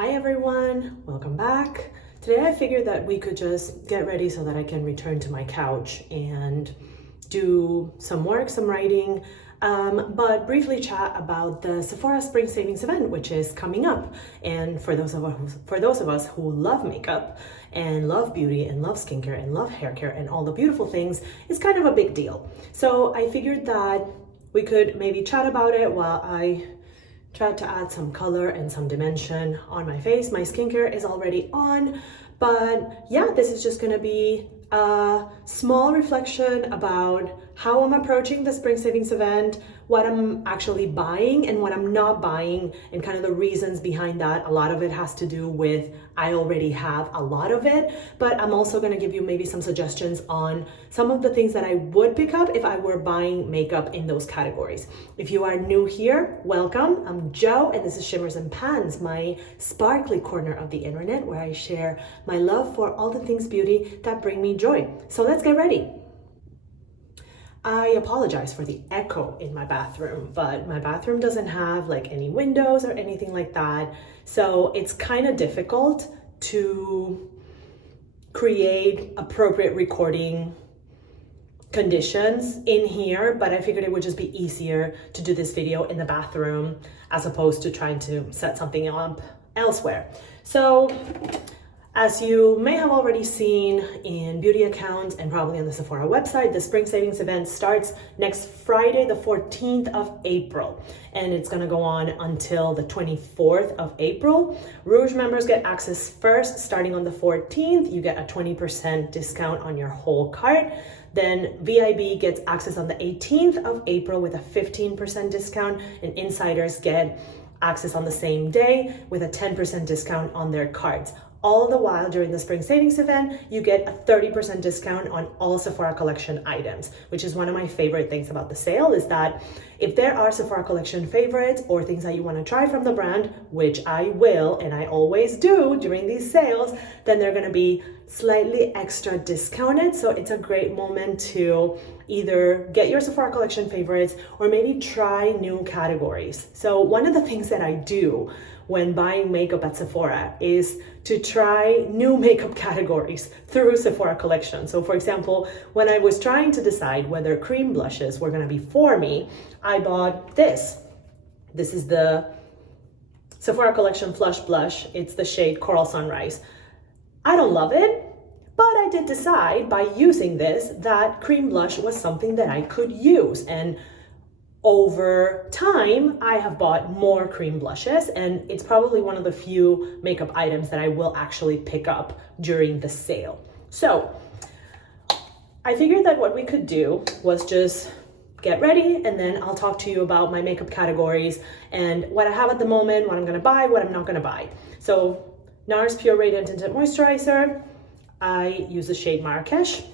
Hi everyone, welcome back. Today I figured that we could just get ready so that I can return to my couch and do some work, some writing, but briefly chat about the Sephora Spring Savings Event, which is coming up. And for those of us who love makeup and love beauty and love skincare and love hair care and all the beautiful things, it's kind of a big deal. So I figured that we could maybe chat about it while I tried to add some color and some dimension on my face. My skincare is already on, but yeah, this is just gonna be a small reflection about how I'm approaching the Spring Savings Event, what I'm actually buying and what I'm not buying, and kind of the reasons behind that. A lot of it has to do with I already have a lot of it, but I'm also gonna give you maybe some suggestions on some of the things that I would pick up if I were buying makeup in those categories. If you are new here, welcome. I'm Jo, and this is Shimmers and Pans, my sparkly corner of the internet where I share my love for all the things beauty that bring me joy. So let's get ready. I apologize for the echo in my bathroom, but my bathroom doesn't have like any windows or anything like that. So it's kind of difficult to create appropriate recording conditions in here, but I figured it would just be easier to do this video in the bathroom as opposed to trying to set something up elsewhere. So as you may have already seen in beauty accounts and probably on the Sephora website, the Spring Savings Event starts next Friday, the 14th of April, and it's gonna go on until the 24th of April. Rouge members get access first, starting on the 14th. You get a 20% discount on your whole cart. Then VIB gets access on the 18th of April with a 15% discount, and insiders get access on the same day with a 10% discount on their cards. All the while during the Spring Savings Event, you get a 30% discount on all Sephora Collection items, which is one of my favorite things about the sale, is that if there are Sephora Collection favorites or things that you want to try from the brand, which I will and I always do during these sales, then they're going to be slightly extra discounted. So it's a great moment to either get your Sephora Collection favorites or maybe try new categories. So one of the things that I do when buying makeup at Sephora is to try new makeup categories through Sephora Collection. So for example, when I was trying to decide whether cream blushes were gonna be for me, I bought this. This is the Sephora Collection Flush Blush. It's the shade Coral Sunrise. I don't love it, but I did decide by using this that cream blush was something that I could use. And over time, I have bought more cream blushes, and it's probably one of the few makeup items that I will actually pick up during the sale. So I figured that what we could do was just get ready, and then I'll talk to you about my makeup categories and what I have at the moment, what I'm gonna buy, what I'm not gonna buy. So NARS Pure Radiant Tinted Moisturizer, I use the shade Marrakesh.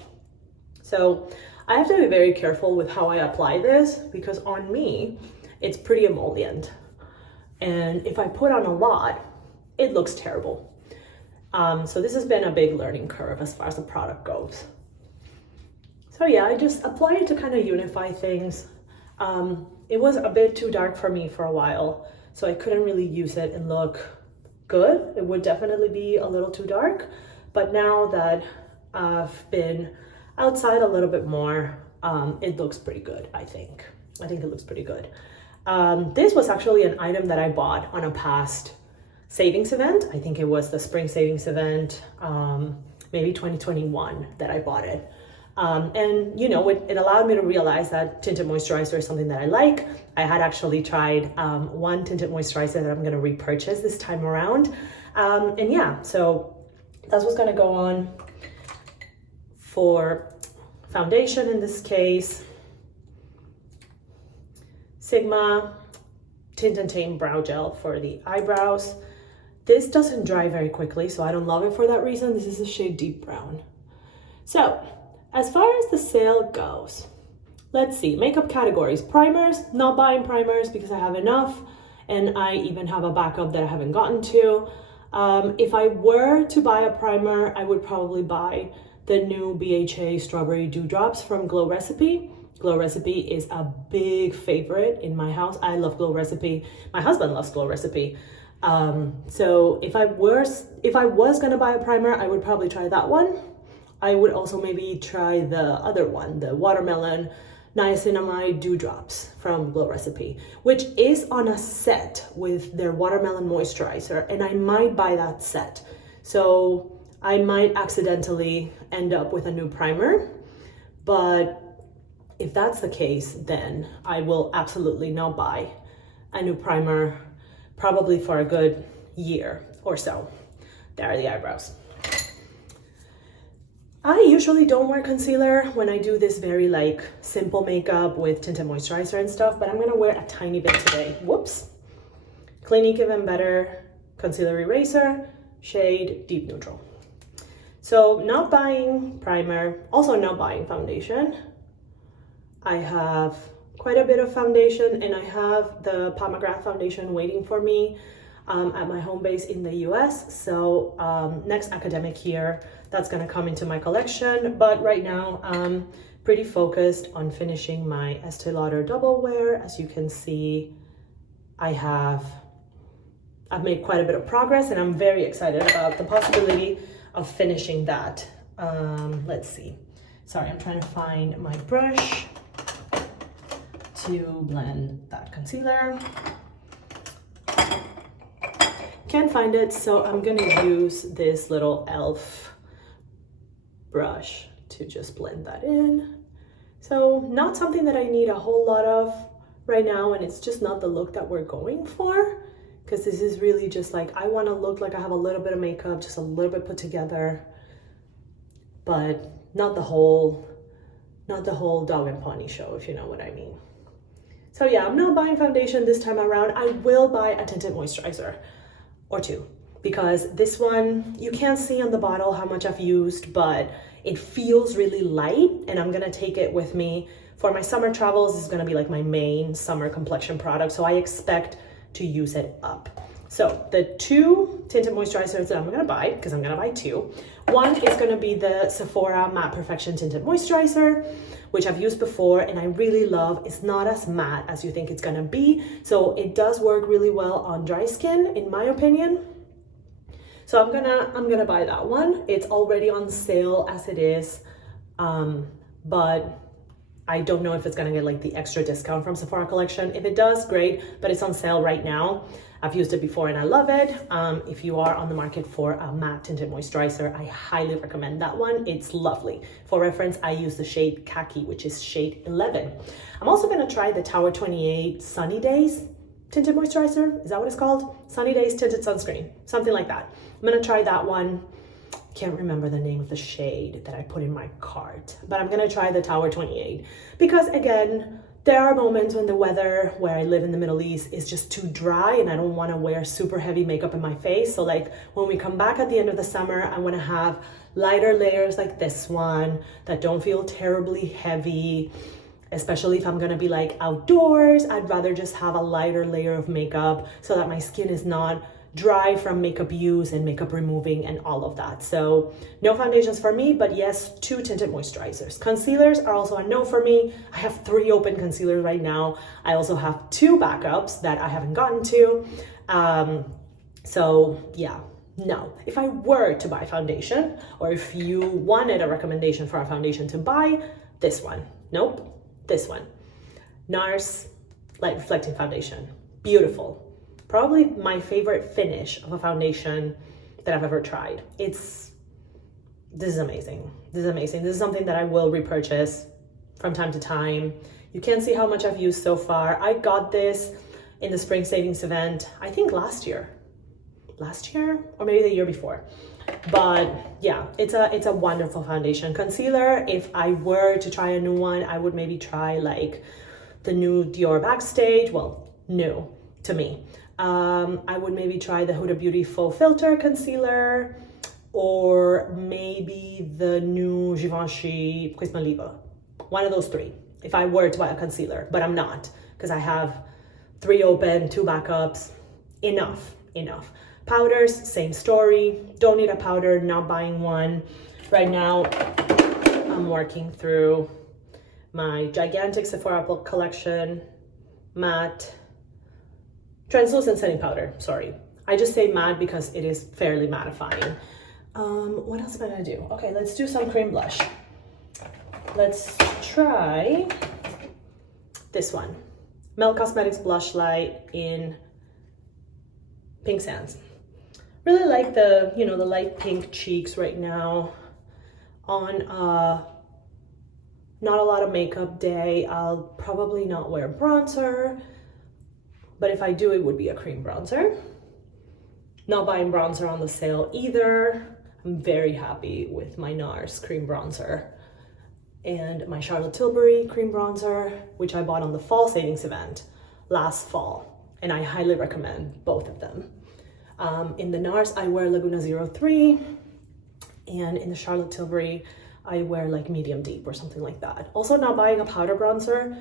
So I have to be very careful with how I apply this because on me, it's pretty emollient. And if I put on a lot, it looks terrible. So this has been a big learning curve as far as the product goes. So yeah, I just apply it to kind of unify things. It was a bit too dark for me for a while, so I couldn't really use it and look good. It would definitely be a little too dark. But now that I've been outside a little bit more, it looks pretty good, I think. I think it looks pretty good. This was actually an item that I bought on a past savings event. I think it was the Spring Savings Event, maybe 2021 that I bought it. And you know, it allowed me to realize that tinted moisturizer is something that I like. I had actually tried one tinted moisturizer that I'm gonna repurchase this time around. And yeah, so that's what's gonna go on. For foundation in this case, Sigma Tint and Tame Brow Gel for the eyebrows. This doesn't dry very quickly, so I don't love it for that reason. This is the shade Deep Brown. So, as far as the sale goes, let's see, makeup categories. Primers, not buying primers because I have enough, and I even have a backup that I haven't gotten to. If I were to buy a primer, I would probably buy the new BHA Strawberry Dewdrops from Glow Recipe. Glow Recipe is a big favorite in my house. I love Glow Recipe. My husband loves Glow Recipe. So if I was gonna buy a primer, I would probably try that one. I would also maybe try the other one, the watermelon niacinamide dewdrops from Glow Recipe, which is on a set with their watermelon moisturizer, and I might buy that set. So I might accidentally end up with a new primer, but if that's the case, then I will absolutely not buy a new primer, probably for a good year or so. There are the eyebrows. I usually don't wear concealer when I do this very like simple makeup with tinted moisturizer and stuff, but I'm gonna wear a tiny bit today. Whoops. Clinique Even Better Concealer Eraser, shade Deep Neutral. So not buying primer, also not buying foundation. I have quite a bit of foundation, and I have the Pat McGrath foundation waiting for me at my home base in the US. So next academic year, that's gonna come into my collection. But right now, I'm pretty focused on finishing my Estee Lauder Double Wear. As you can see, I've made quite a bit of progress, and I'm very excited about the possibility of finishing that. Let's see. Sorry, I'm trying to find my brush to blend that concealer. Can't find it, so I'm gonna use this little e.l.f. brush to just blend that in. So not something that I need a whole lot of right now, and it's just not the look that we're going for, because this is really just like, I want to look like I have a little bit of makeup, just a little bit put together, but not the whole dog and pony show, if you know what I mean. So yeah, I'm not buying foundation this time around. I will buy a tinted moisturizer or two, because this one, you can't see on the bottle how much I've used, but it feels really light, and I'm gonna take it with me for my summer travels. This is gonna be like my main summer complexion product, so I expect to use it up. So the two tinted moisturizers that I'm gonna buy, because I'm gonna buy two, one is gonna be the Sephora Matte Perfection Tinted Moisturizer, which I've used before and I really love. It's not as matte as you think it's gonna be, so it does work really well on dry skin, in my opinion. So I'm gonna buy that one. It's already on sale as it is, but I don't know if it's gonna get like the extra discount from Sephora collection. If it does, great, but it's on sale right now. I've used it before and I love it. If you are on the market for a matte tinted moisturizer, I highly recommend that one. It's lovely. For reference, I use the shade Khaki, which is shade 11. I'm also gonna try the Tower 28 Sunny Days tinted moisturizer. Is that what it's called? Sunny Days tinted sunscreen, something like that. I'm gonna try that one. Can't remember the name of the shade that I put in my cart, but I'm gonna try the Tower 28 because, again, there are moments when the weather where I live in the Middle East is just too dry and I don't want to wear super heavy makeup in my face. So like when we come back at the end of the summer, I want to have lighter layers like this one that don't feel terribly heavy, especially if I'm gonna be like outdoors. I'd rather just have a lighter layer of makeup so that my skin is not dry from makeup use and makeup removing and all of that. So no foundations for me, but yes, two tinted moisturizers. Concealers are also a no for me. I have 3 open concealers right now. I also have 2 backups that I haven't gotten to. So yeah, no. If I were to buy foundation, or if you wanted a recommendation for a foundation to buy, this one. Nope, this one. NARS Light Reflecting Foundation. Beautiful. Probably my favorite finish of a foundation that I've ever tried. This is amazing. This is amazing. This is something that I will repurchase from time to time. You can't see how much I've used so far. I got this in the Spring Savings Event, I think last year, or maybe the year before. But yeah, it's a wonderful foundation. Concealer, if I were to try a new one, I would maybe try like the new Dior Backstage. Well, new to me. I would maybe try the Huda Beauty Faux Filter Concealer, or maybe the new Givenchy Prisme Libre. One of those 3, if I were to buy a concealer, but I'm not, because I have 3 open, 2 backups, enough. Powders, same story. Don't need a powder, not buying one. Right now, I'm working through my gigantic Sephora collection, matte, translucent setting powder, sorry. I just say matte because it is fairly mattifying. What else am I gonna do? Okay, let's do some cream blush. Let's try this one. Mel Cosmetics Blush Light in Pink Sands. Really like the, you know, the light pink cheeks right now on not a lot of makeup day. I'll probably not wear bronzer, but if I do, it would be a cream bronzer. Not buying bronzer on the sale either. I'm very happy with my NARS cream bronzer and my Charlotte Tilbury cream bronzer, which I bought on the fall savings event last fall, and I highly recommend both of them. In the NARS, I wear Laguna 03, and in the Charlotte Tilbury, I wear like medium deep or something like that. Also not buying a powder bronzer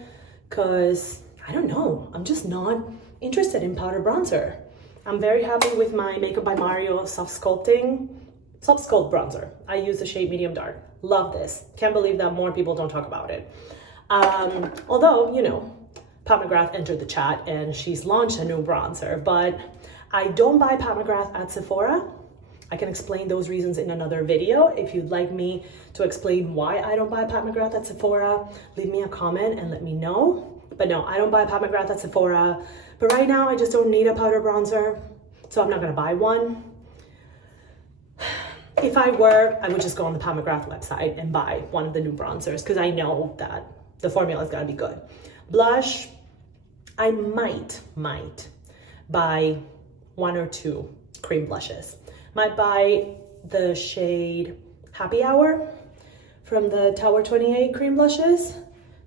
because, I don't know, I'm just not interested in powder bronzer. I'm very happy with my Makeup by Mario Soft Sculpt bronzer. I use the shade medium dark. Love this. Can't believe that more people don't talk about it. Although, you know, Pat McGrath entered the chat and she's launched a new bronzer, but I don't buy Pat McGrath at Sephora. I can explain those reasons in another video. If you'd like me to explain why I don't buy Pat McGrath at Sephora, leave me a comment and let me know. But no, I don't buy Pat McGrath at Sephora. But right now, I just don't need a powder bronzer, so I'm not gonna buy one. If I were, I would just go on the Pat McGrath website and buy one of the new bronzers because I know that the formula is gonna be good. Blush, I might buy one or two cream blushes. Might buy the shade Happy Hour from the Tower 28 cream blushes,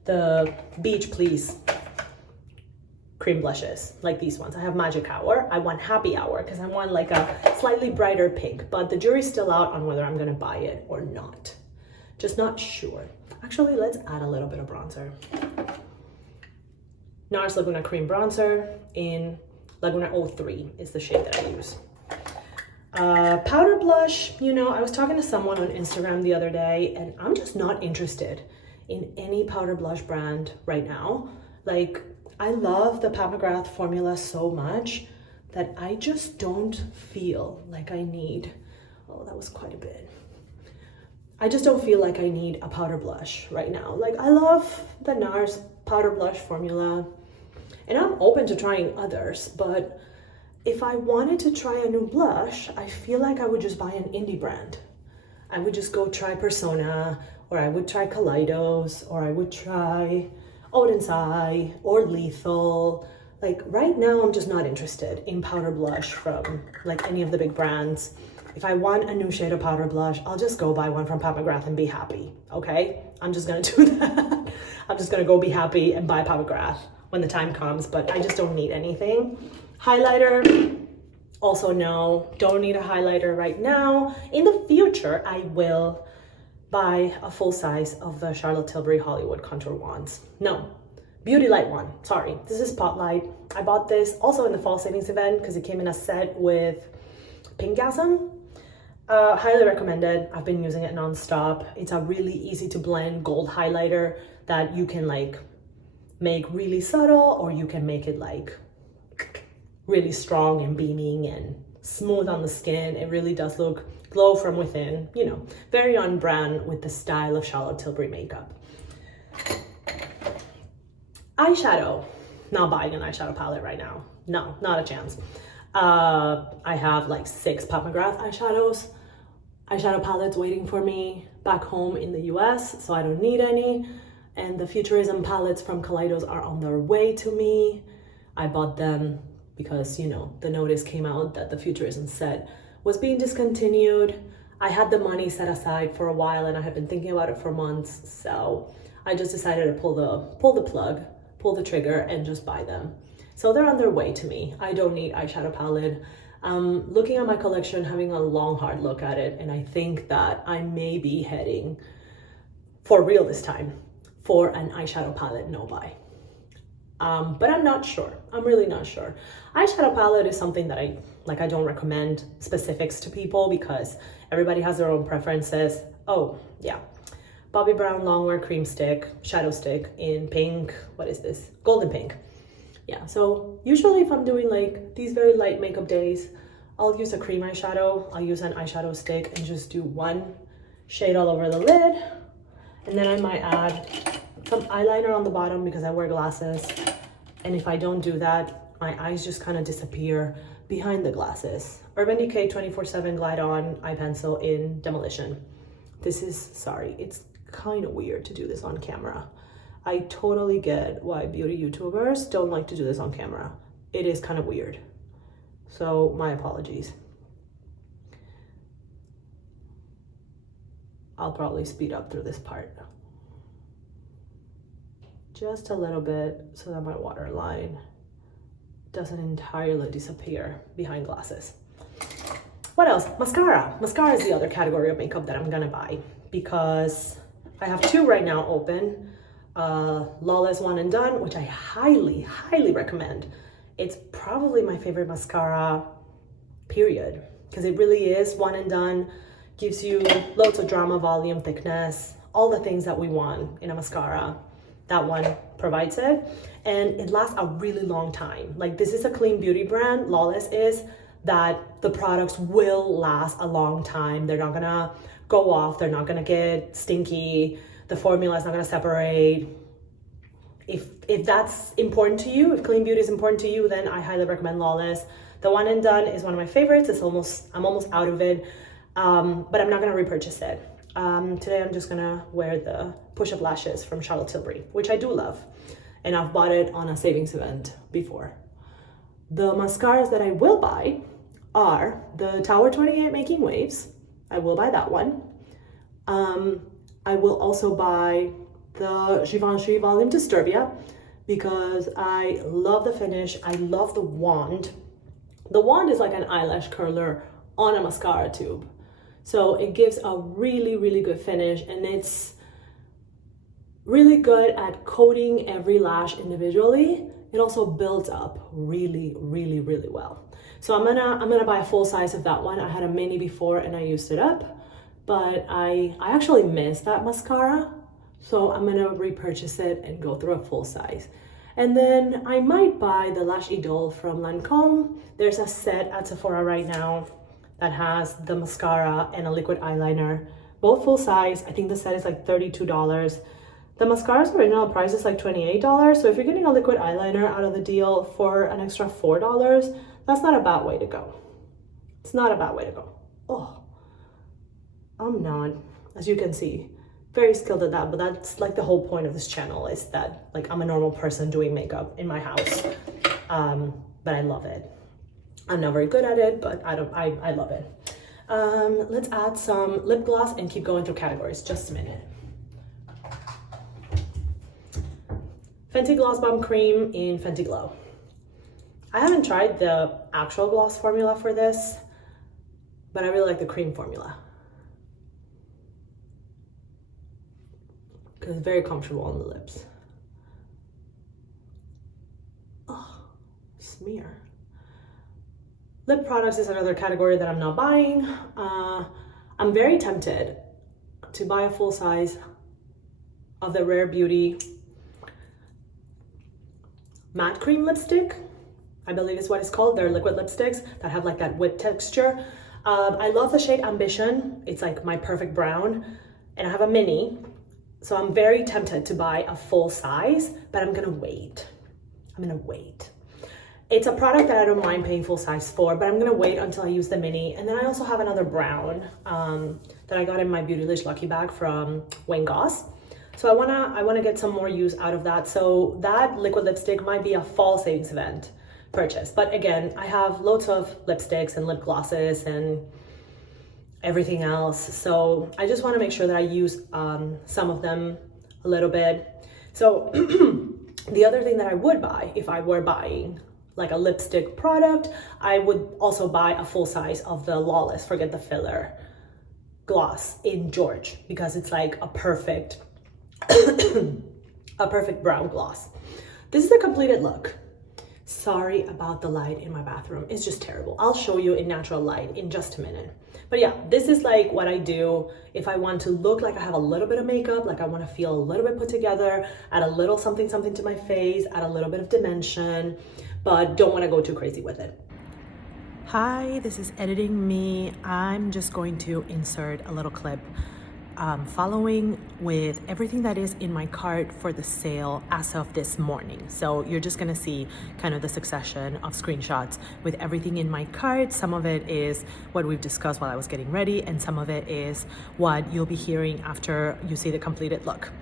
the Beach Please cream blushes, like these ones. I have Magic Hour. I want Happy Hour because I want like a slightly brighter pink, but the jury's still out on whether I'm gonna buy it or not. Just not sure. Actually, let's add a little bit of bronzer. NARS Laguna Cream Bronzer in Laguna 03 is the shade that I use. Powder blush, you know, I was talking to someone on Instagram the other day and I'm just not interested in any powder blush brand right now. Like, I love the Pat McGrath formula so much that I just don't feel like I need, oh, that was quite a bit. I just don't feel like I need a powder blush right now. Like, I love the NARS powder blush formula and I'm open to trying others, but if I wanted to try a new blush, I feel like I would just buy an indie brand. I would just go try Persona, or I would try Kaleidos, or I would try Odensai or Lethal. Like right now, I'm just not interested in powder blush from like any of the big brands. If I want a new shade of powder blush, I'll just go buy one from Pat McGrath and be happy, okay? I'm just gonna do that. I'm just gonna go be happy and buy Pat McGrath when the time comes, but I just don't need anything. Highlighter, also no, don't need a highlighter right now. In the future, I will buy a full size of the Charlotte Tilbury Hollywood Contour Wands. No, Beauty Light one, sorry. This is Spotlight. I bought this also in the fall savings event because it came in a set with Pinkgasm. Highly recommended. I've been using it nonstop. It's a really easy to blend gold highlighter that you can like make really subtle, or you can make it like really strong and beaming and smooth on the skin. It really does look glow from within, you know, very on brand with the style of Charlotte Tilbury makeup. Eyeshadow, not buying an eyeshadow palette right now. No, not a chance. I have like 6 Pat McGrath eyeshadow palettes waiting for me back home in the US, so I don't need any. And the Futurism palettes from Kaleidos are on their way to me. I bought them because, you know, the notice came out that the Futurism set was being discontinued. I had the money set aside for a while and I had been thinking about it for months. So I just decided to pull the trigger and just buy them. So they're on their way to me. I don't need eyeshadow palette. Looking at my collection, having a long, hard look at it, and I think that I may be heading, for real this time, for an eyeshadow palette no buy. But I'm not sure. I'm really not sure. Eyeshadow palette is something that I don't recommend specifics to people because everybody has their own preferences. Oh, yeah. Bobbi Brown Longwear Cream Stick, Shadow Stick in pink. What is this? Golden pink. Yeah, so usually if I'm doing like these very light makeup days, I'll use a cream eyeshadow. I'll use an eyeshadow stick and just do one shade all over the lid. And then I might add some eyeliner on the bottom because I wear glasses. And if I don't do that, my eyes just kind of disappear behind the glasses. Urban Decay 24/7 Glide On Eye Pencil in Demolition. This is, sorry, it's kind of weird to do this on camera. I totally get why beauty YouTubers don't like to do this on camera. It is kind of weird. So my apologies. I'll probably speed up through this part. Just a little bit so that my waterline doesn't entirely disappear behind glasses. What else? Mascara. Mascara is the other category of makeup that I'm gonna buy because I have two right now open. Lawless One and Done, which I highly, highly recommend. It's probably my favorite mascara, period, because it really is one and done, gives you loads of drama, volume, thickness, all the things that we want in a mascara. That one provides it, and it lasts a really long time. Like, this is a clean beauty brand, Lawless is, that the products will last a long time. They're not gonna go off, they're not gonna get stinky, the formula is not gonna separate. If that's important to you, if clean beauty is important to you, then I highly recommend Lawless. The One and Done is one of my favorites. I'm almost out of it, but I'm not gonna repurchase it. Today I'm just gonna wear the push-up lashes from Charlotte Tilbury, which I do love, and I've bought it on a savings event before. The mascaras that I will buy are the Tower 28 Making Waves. I will buy that one. I will also buy the Givenchy Volume Disturbia because I love the finish. I love the wand. The wand is like an eyelash curler on a mascara tube. So it gives a really, really good finish, and it's really good at coating every lash individually. It also builds up really, really, really well. So I'm gonna buy a full size of that one. I had a mini before and I used it up, but I actually missed that mascara. So I'm gonna repurchase it and go through a full size. And then I might buy the Lash Idole from Lancome. There's a set at Sephora right now that has the mascara and a liquid eyeliner, both full size. I think the set is like $32. The mascara's original price is like $28. So if you're getting a liquid eyeliner out of the deal for an extra $4, that's not a bad way to go. It's not a bad way to go. Oh, I'm not, as you can see, very skilled at that, but that's like the whole point of this channel, is that like I'm a normal person doing makeup in my house, but I love it. I'm not very good at it, but I love it. Let's add some lip gloss and keep going through categories. Just a minute. Fenty Gloss Bomb Cream in Fenty Glow. I haven't tried the actual gloss formula for this, but I really like the cream formula because it's very comfortable on the lips. Oh, smear. Lip products is another category that I'm not buying. I'm very tempted to buy a full size of the Rare Beauty matte cream lipstick. I believe is what it's called. They're liquid lipsticks that have like that whipped texture. I love the shade Ambition. It's like my perfect brown, and I have a mini. So I'm very tempted to buy a full size, but I'm gonna wait. It's a product that I don't mind paying full size for, but I'm gonna wait until I use the mini. And then I also have another brown that I got in my Beautylish Lucky Bag from Wayne Goss. So I wanna get some more use out of that. So that liquid lipstick might be a fall savings event purchase. But again, I have loads of lipsticks and lip glosses and everything else. So I just wanna make sure that I use some of them a little bit. So the other thing that I would buy if I were buying like a lipstick product, I would also buy a full size of the Lawless Forget the Filler gloss in George, because it's like a perfect a perfect brown gloss. This is a completed look. Sorry about the light in my bathroom. It's just terrible. I'll show you in natural light in just a minute. But yeah, this is like what I do if I want to look like I have a little bit of makeup, like I want to feel a little bit put together, add a little something to my face, add a little bit of dimension, but don't want to go too crazy with it. Hi, this is editing me. I'm just going to insert a little clip following with everything that is in my cart for the sale as of this morning. So you're just gonna see kind of the succession of screenshots with everything in my cart. Some of it is what we've discussed while I was getting ready, and some of it is what you'll be hearing after you see the completed look.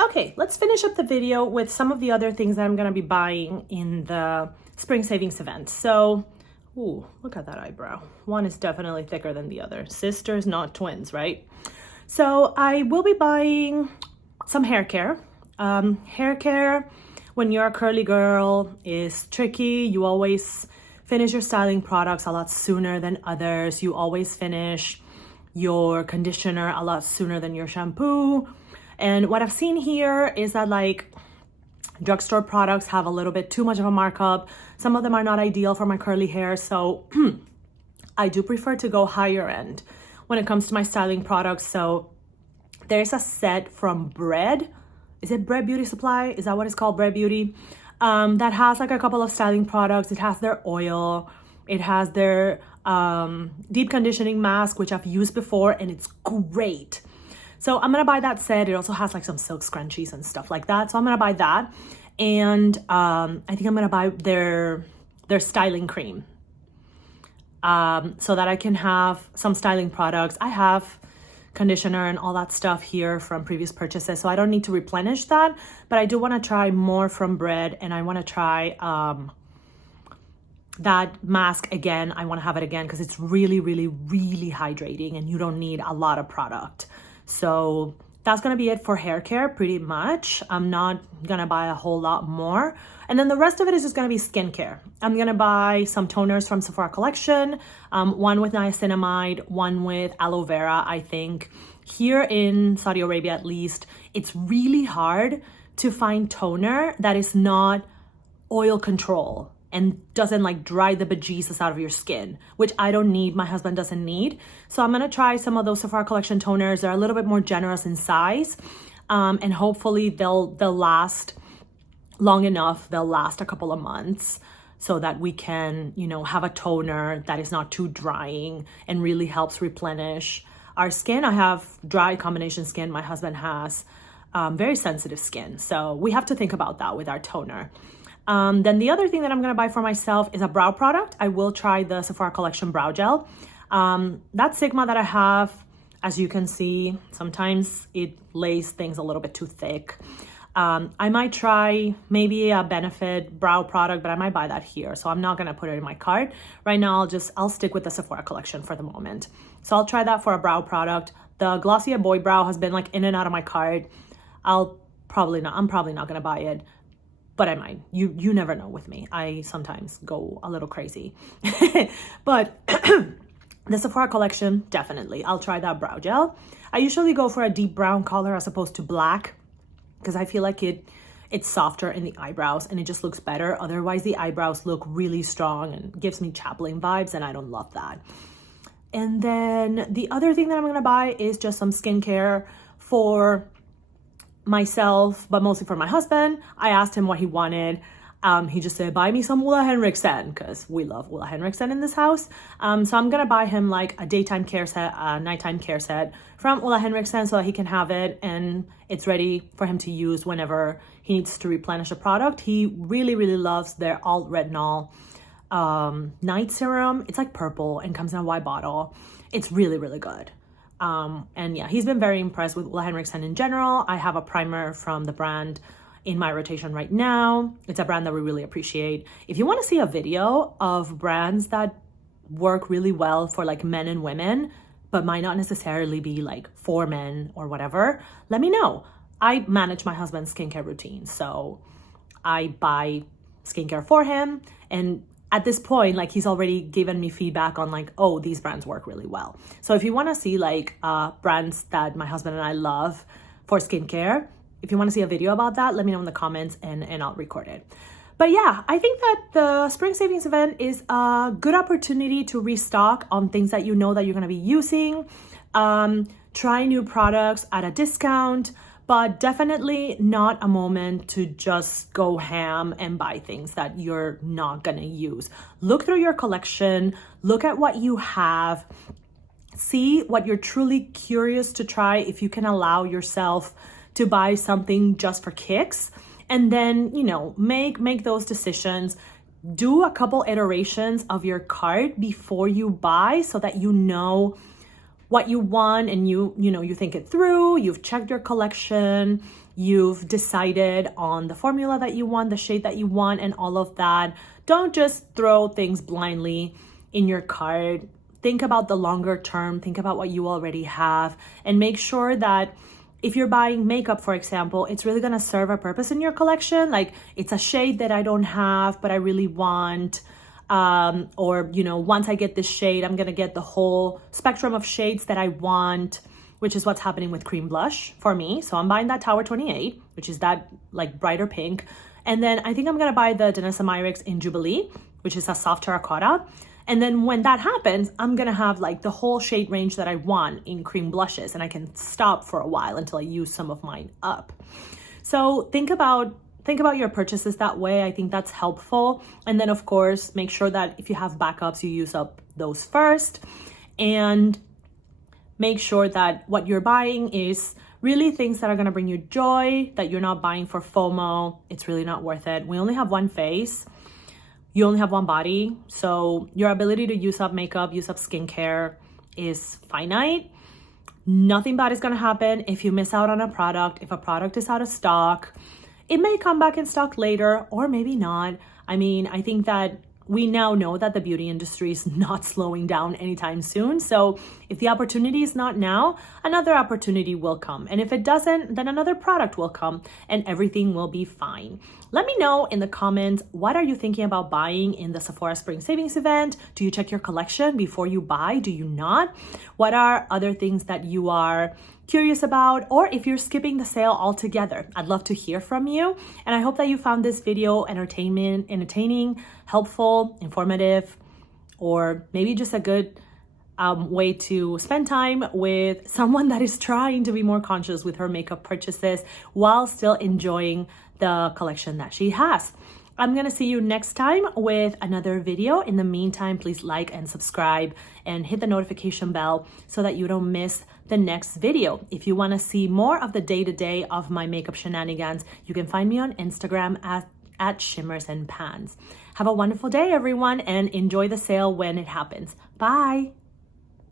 Okay, let's finish up the video with some of the other things that I'm gonna be buying in the Spring Savings Event. So, ooh, look at that eyebrow. One is definitely thicker than the other. Sisters, not twins, right? So I will be buying some hair care. Hair care, when you're a curly girl, is tricky. You always finish your styling products a lot sooner than others. You always finish your conditioner a lot sooner than your shampoo. And what I've seen here is that like drugstore products have a little bit too much of a markup. Some of them are not ideal for my curly hair. So I do prefer to go higher end when it comes to my styling products. So there's a set from Bread. Is it Bread Beauty Supply? Is that what it's called? Bread Beauty. That has like a couple of styling products. It has their oil. It has their deep conditioning mask, which I've used before, and it's great. So I'm gonna buy that set. It also has like some silk scrunchies and stuff like that. So I'm gonna buy that. And I think I'm gonna buy their styling cream so that I can have some styling products. I have conditioner and all that stuff here from previous purchases, so I don't need to replenish that, but I do wanna try more from Bread, and I wanna try that mask again. I wanna have it again because it's really, really, really hydrating and you don't need a lot of product. So that's gonna be it for hair care pretty much. I'm not gonna buy a whole lot more. And then the rest of it is just gonna be skincare. I'm gonna buy some toners from Sephora collection, one with niacinamide, one with aloe vera. I think here in Saudi Arabia, at least, it's really hard to find toner that is not oil control and doesn't like dry the bejesus out of your skin, which I don't need, my husband doesn't need. So I'm gonna try some of those Sephora collection toners. They're a little bit more generous in size, and hopefully they'll last long enough. They'll last a couple of months so that we can, you know, have a toner that is not too drying and really helps replenish our skin. I have dry combination skin. My husband has very sensitive skin. So we have to think about that with our toner. Then the other thing that I'm gonna buy for myself is a brow product. I will try the Sephora collection brow gel. That Sigma that I have, as you can see, sometimes it lays things a little bit too thick. I might try maybe a Benefit brow product, but I might buy that here. So I'm not gonna put it in my cart. Right now, I'll stick with the Sephora collection for the moment. So I'll try that for a brow product. The Glossier Boy Brow has been like in and out of my cart. I'm probably not gonna buy it, but I might. You never know with me. I sometimes go a little crazy. But the Sephora collection, definitely. I'll try that brow gel. I usually go for a deep brown color as opposed to black because I feel like it's softer in the eyebrows and it just looks better. Otherwise, the eyebrows look really strong and gives me Chaplin vibes, and I don't love that. And then the other thing that I'm gonna buy is just some skincare for myself, but mostly for my husband. I asked him what he wanted. He just said, buy me some Ulla Henriksen, because we love Ulla Henriksen in this house. So I'm gonna buy him like a daytime care set, a nighttime care set from Ulla Henriksen so that he can have it and it's ready for him to use whenever he needs to replenish a product. He really, really loves their alt retinol night serum. It's like purple and comes in a white bottle. It's really, really good. And yeah, he's been very impressed with Ulla Henriksen in general. I have a primer from the brand in my rotation right now. It's a brand that we really appreciate. If you want to see a video of brands that work really well for like men and women, but might not necessarily be like for men or whatever, let me know. I manage my husband's skincare routine. So I buy skincare for him, and at this point, like he's already given me feedback on like, oh, these brands work really well. So if you want to see like brands that my husband and I love for skincare, if you want to see a video about that, let me know in the comments and I'll record it. But yeah, I think that the Spring Savings Event is a good opportunity to restock on things that you know that you're going to be using. Try new products at a discount, but definitely not a moment to just go ham and buy things that you're not going to use. Look through your collection, look at what you have, see what you're truly curious to try, if you can allow yourself to buy something just for kicks. And then, you know, make those decisions. Do a couple iterations of your cart before you buy so that you know what you want and you think it through, you've checked your collection, you've decided on the formula that you want, the shade that you want, and all of that. Don't just throw things blindly in your cart. Think about the longer term, think about what you already have, and make sure that if you're buying makeup, for example, it's really gonna serve a purpose in your collection. Like, it's a shade that I don't have, but I really want. Or, you know, once I get this shade, I'm gonna get the whole spectrum of shades that I want, which is what's happening with cream blush for me. So I'm buying that Tower 28, which is that like brighter pink. And then I think I'm gonna buy the Danessa Myricks in Jubilee, which is a soft terracotta. And then when that happens, I'm gonna have like the whole shade range that I want in cream blushes, and I can stop for a while until I use some of mine up. So think about your purchases that way. I think that's helpful. And then of course, make sure that if you have backups, you use up those first, and make sure that what you're buying is really things that are gonna bring you joy, that you're not buying for FOMO. It's really not worth it. We only have one face. You only have one body, so your ability to use up makeup, use up skincare is finite. Nothing bad is gonna happen if you miss out on a product. If a product is out of stock, it may come back in stock later, or maybe not. I mean, I think that we now know that the beauty industry is not slowing down anytime soon. So if the opportunity is not now, another opportunity will come. And if it doesn't, then another product will come and everything will be fine. Let me know in the comments, what are you thinking about buying in the Sephora Spring Savings Event? Do you check your collection before you buy? Do you not? What are other things that you are curious about? Or if you're skipping the sale altogether, I'd love to hear from you. And I hope that you found this video entertaining, helpful, informative, or maybe just a good way to spend time with someone that is trying to be more conscious with her makeup purchases while still enjoying the collection that she has. I'm gonna see you next time with another video. In the meantime, please like and subscribe and hit the notification bell so that you don't miss the next video. If you wanna see more of the day-to-day of my makeup shenanigans, you can find me on Instagram at Shimmers and Pans. Have a wonderful day, everyone, and enjoy the sale when it happens. Bye.